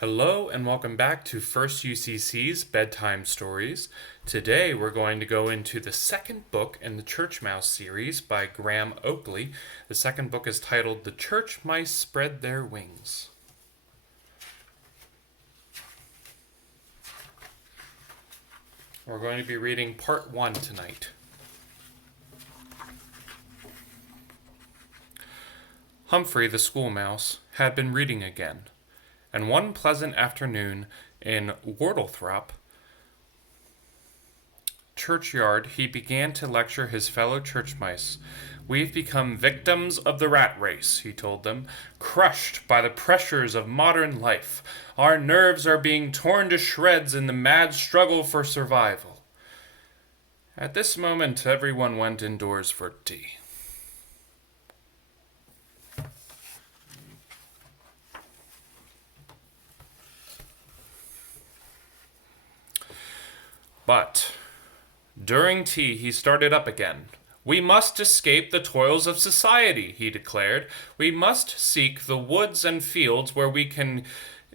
Hello and welcome back to First UCC's Bedtime Stories. Today we're going to go into the second book in the Church Mouse series by Graham Oakley. The second book is titled The Church Mice Spread Their Wings. We're going to be reading part 1 tonight. Humphrey the school mouse had been reading again. And one pleasant afternoon in Wardlethrop churchyard, he began to lecture his fellow church mice. "We've become victims of the rat race," he told them, "crushed by the pressures of modern life. Our nerves are being torn to shreds in the mad struggle for survival." At this moment, everyone went indoors for tea. But during tea he started up again. "We must escape the toils of society," he declared. "We must seek the woods and fields where we can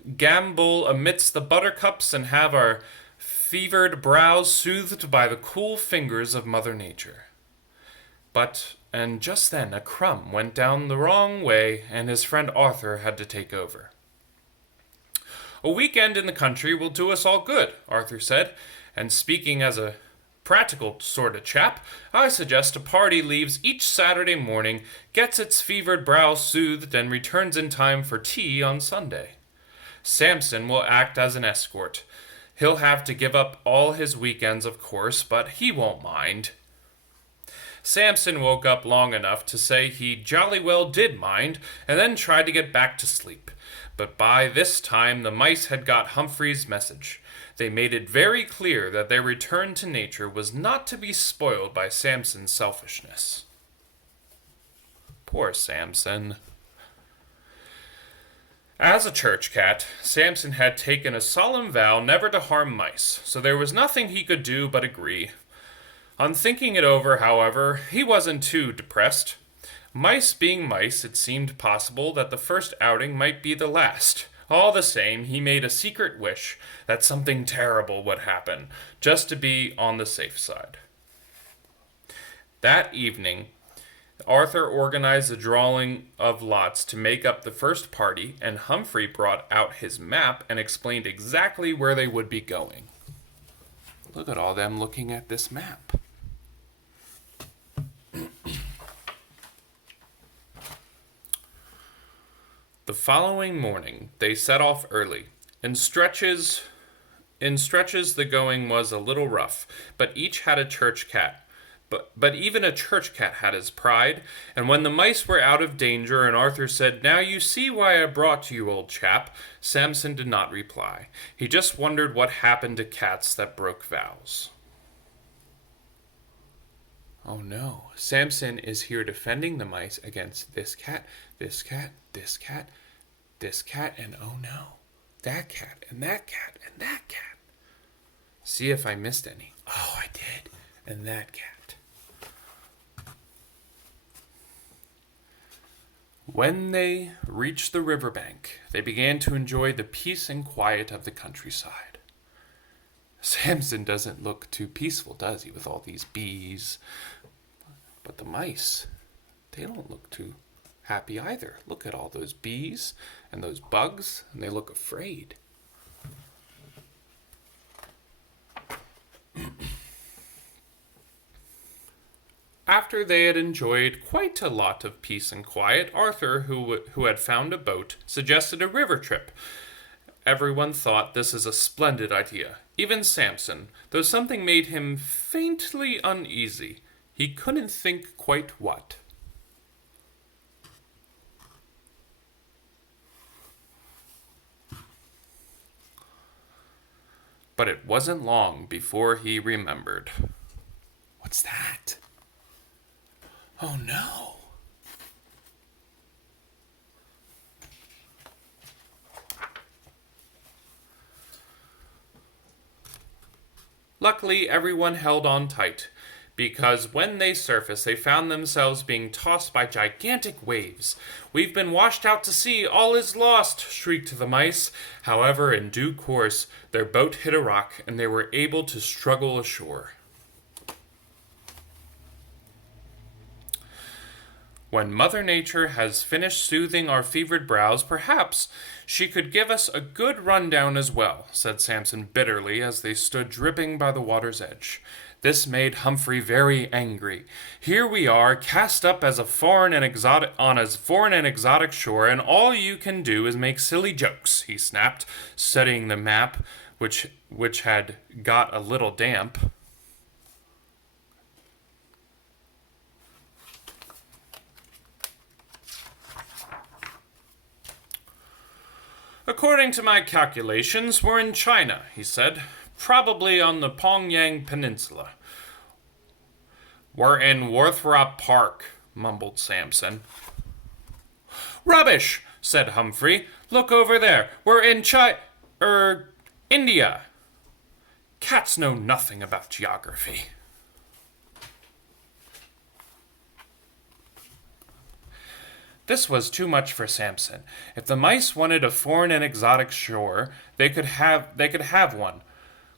gambol amidst the buttercups and have our fevered brows soothed by the cool fingers of Mother Nature." And just then a crumb went down the wrong way and his friend Arthur had to take over. "A weekend in the country will do us all good," Arthur said. "And speaking as a practical sort of chap, I suggest a party leaves each Saturday morning, gets its fevered brow soothed, and returns in time for tea on Sunday. Samson will act as an escort. He'll have to give up all his weekends, of course, but he won't mind." Samson woke up long enough to say he jolly well did mind, and then tried to get back to sleep. But by this time the mice had got Humphrey's message. They made it very clear that their return to nature was not to be spoiled by Samson's selfishness. Poor Samson. As a church cat, Samson had taken a solemn vow never to harm mice, so there was nothing he could do but agree. On thinking it over, however, he wasn't too depressed. Mice being mice, it seemed possible that the first outing might be the last. All the same, he made a secret wish that something terrible would happen, just to be on the safe side. That evening, Arthur organized a drawing of lots to make up the first party, and Humphrey brought out his map and explained exactly where they would be going. Look at all them looking at this map. The following morning, they set off early. In stretches, the going was a little rough, but each had a church cat. But even a church cat had his pride, and when the mice were out of danger and Arthur said, "Now you see why I brought you, old chap," Samson did not reply. He just wondered what happened to cats that broke vows. Oh no, Samson is here defending the mice against this cat, this cat, this cat, this cat, and oh no, that cat, and that cat, and that cat. See if I missed any. Oh, I did, and that cat. When they reached the riverbank, they began to enjoy the peace and quiet of the countryside. Samson doesn't look too peaceful, does he, with all these bees? But the mice, they don't look too happy either. Look at all those bees and those bugs, and they look afraid. After they had enjoyed quite a lot of peace and quiet, Arthur, who had found a boat, suggested a river trip. Everyone thought this is a splendid idea. Even Samson, though something made him faintly uneasy. He couldn't think quite what. But it wasn't long before he remembered. What's that? Oh no! Luckily, everyone held on tight. because when they surfaced, they found themselves being tossed by gigantic waves. "We've been washed out to sea. All is lost," shrieked the mice. However, in due course, their boat hit a rock, and they were able to struggle ashore. When Mother Nature has finished soothing our fevered brows, perhaps she could give us a good rundown as well, said Samson bitterly as they stood dripping by the water's edge. This made Humphrey very angry. "Here we are, cast up as a foreign and exotic shore, and all you can do is make silly jokes," he snapped, studying the map, which had got a little damp. "According to my calculations, we're in China," he said. "Probably on the Pyongyang Peninsula." "We're in Worthrop Park," mumbled Samson. "Rubbish," said Humphrey. "Look over there. We're in India." Cats know nothing about geography. This was too much for Samson. If the mice wanted a foreign and exotic shore, they could have one.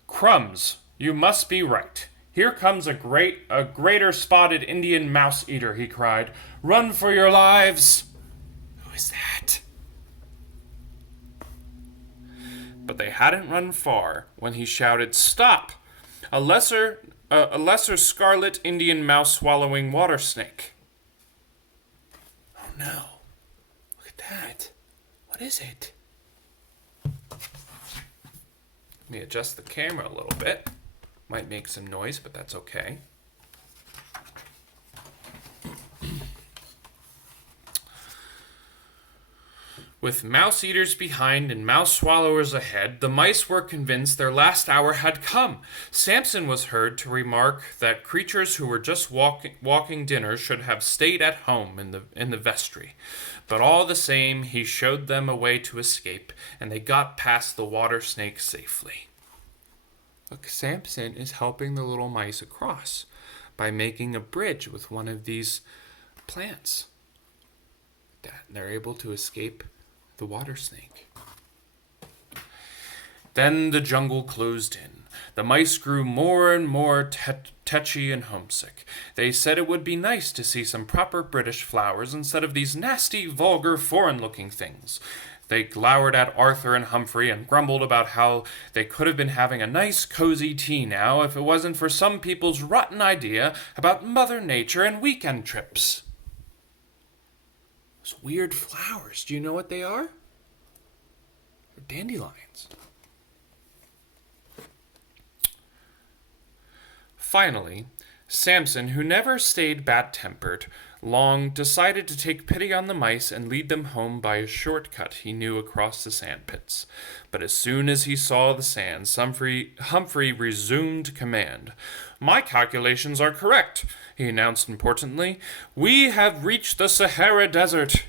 "Crumbs, you must be right. Here comes a greater spotted Indian mouse eater," he cried. "Run for your lives!" "Who is that?" But they hadn't run far when he shouted, "Stop! A lesser scarlet Indian mouse swallowing water snake." "No. Look at that. What is it?" Let me adjust the camera a little bit. Might make some noise, but that's okay. With mouse eaters behind and mouse swallowers ahead, the mice were convinced their last hour had come. Samson was heard to remark that creatures who were just walking dinner should have stayed at home in the vestry. But all the same, he showed them a way to escape, and they got past the water snake safely. Look, Samson is helping the little mice across by making a bridge with one of these plants. They're able to escape the water snake. Then the jungle closed in. The mice grew more and more tetchy and homesick. They said it would be nice to see some proper British flowers instead of these nasty, vulgar, foreign-looking things. They glowered at Arthur and Humphrey and grumbled about how they could have been having a nice, cozy tea now if it wasn't for some people's rotten idea about Mother Nature and weekend trips. Those weird flowers, do you know what they are? They're dandelions. Finally, Samson, who never stayed bad-tempered long, decided to take pity on the mice and lead them home by a shortcut he knew across the sandpits. But as soon as he saw the sands, Humphrey resumed command. "My calculations are correct," he announced importantly. "We have reached the Sahara Desert."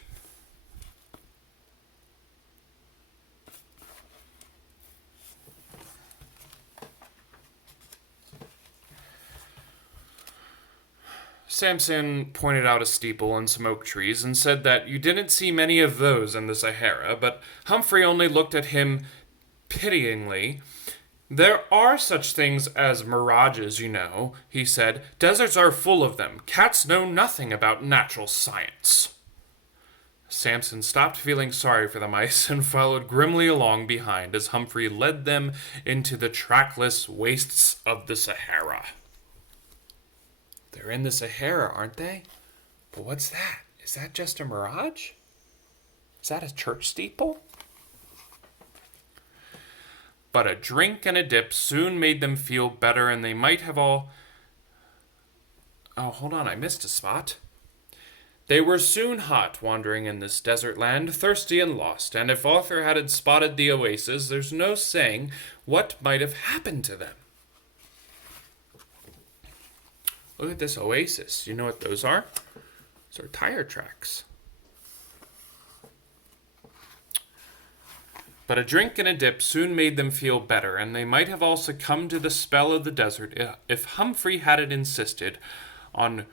Samson pointed out a steeple and some oak trees and said that you didn't see many of those in the Sahara, but Humphrey only looked at him pityingly. "There are such things as mirages, you know," he said. "Deserts are full of them. Cats know nothing about natural science." Samson stopped feeling sorry for the mice and followed grimly along behind as Humphrey led them into the trackless wastes of the Sahara. They're in the Sahara, aren't they? But what's that? Is that just a mirage? Is that a church steeple? But a drink and a dip soon made them feel better, and they might have all... Oh, hold on, I missed a spot. They were soon hot, wandering in this desert land, thirsty and lost, and if Arthur hadn't spotted the oasis, there's no saying what might have happened to them. Look at this oasis. You know what those are? Those are tire tracks. But a drink and a dip soon made them feel better, and they might have all succumbed to the spell of the desert if Humphrey hadn't insisted on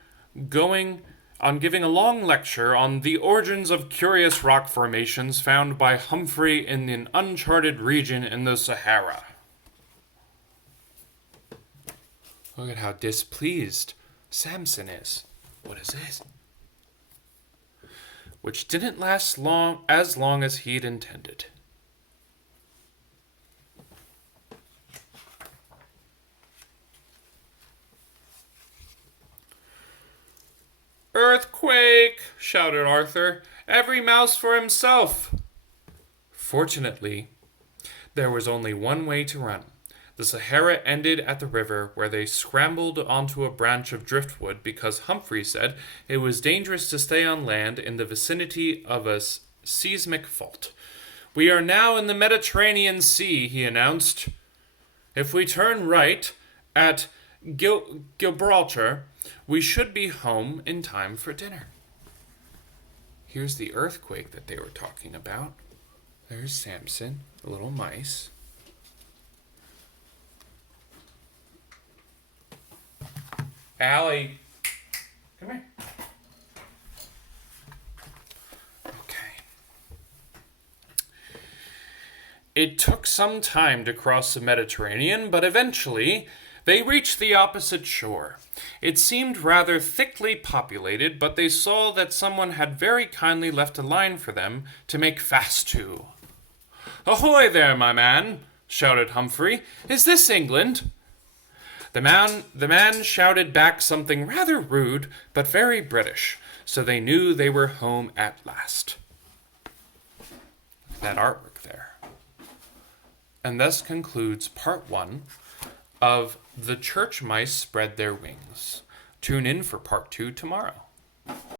going on giving a long lecture on the origins of curious rock formations found by Humphrey in an uncharted region in the Sahara. Look at how displeased Samson is. What is this? Which didn't last as long as he'd intended. "Earthquake!" shouted Arthur. "Every mouse for himself!" Fortunately, there was only one way to run. The Sahara ended at the river, where they scrambled onto a branch of driftwood because Humphrey said it was dangerous to stay on land in the vicinity of a seismic fault. "We are now in the Mediterranean Sea," he announced. "If we turn right at Gibraltar, we should be home in time for dinner." Here's the earthquake that they were talking about. There's Samson, the little mice. Allie, come here. Okay. It took some time to cross the Mediterranean, but eventually they reached the opposite shore. It seemed rather thickly populated, but they saw that someone had very kindly left a line for them to make fast to. "Ahoy there, my man!" shouted Humphrey. "Is this England?" The man shouted back something rather rude, but very British, so they knew they were home at last. That artwork there. And thus concludes part 1 of The Church Mice Spread Their Wings. Tune in for part 2 tomorrow.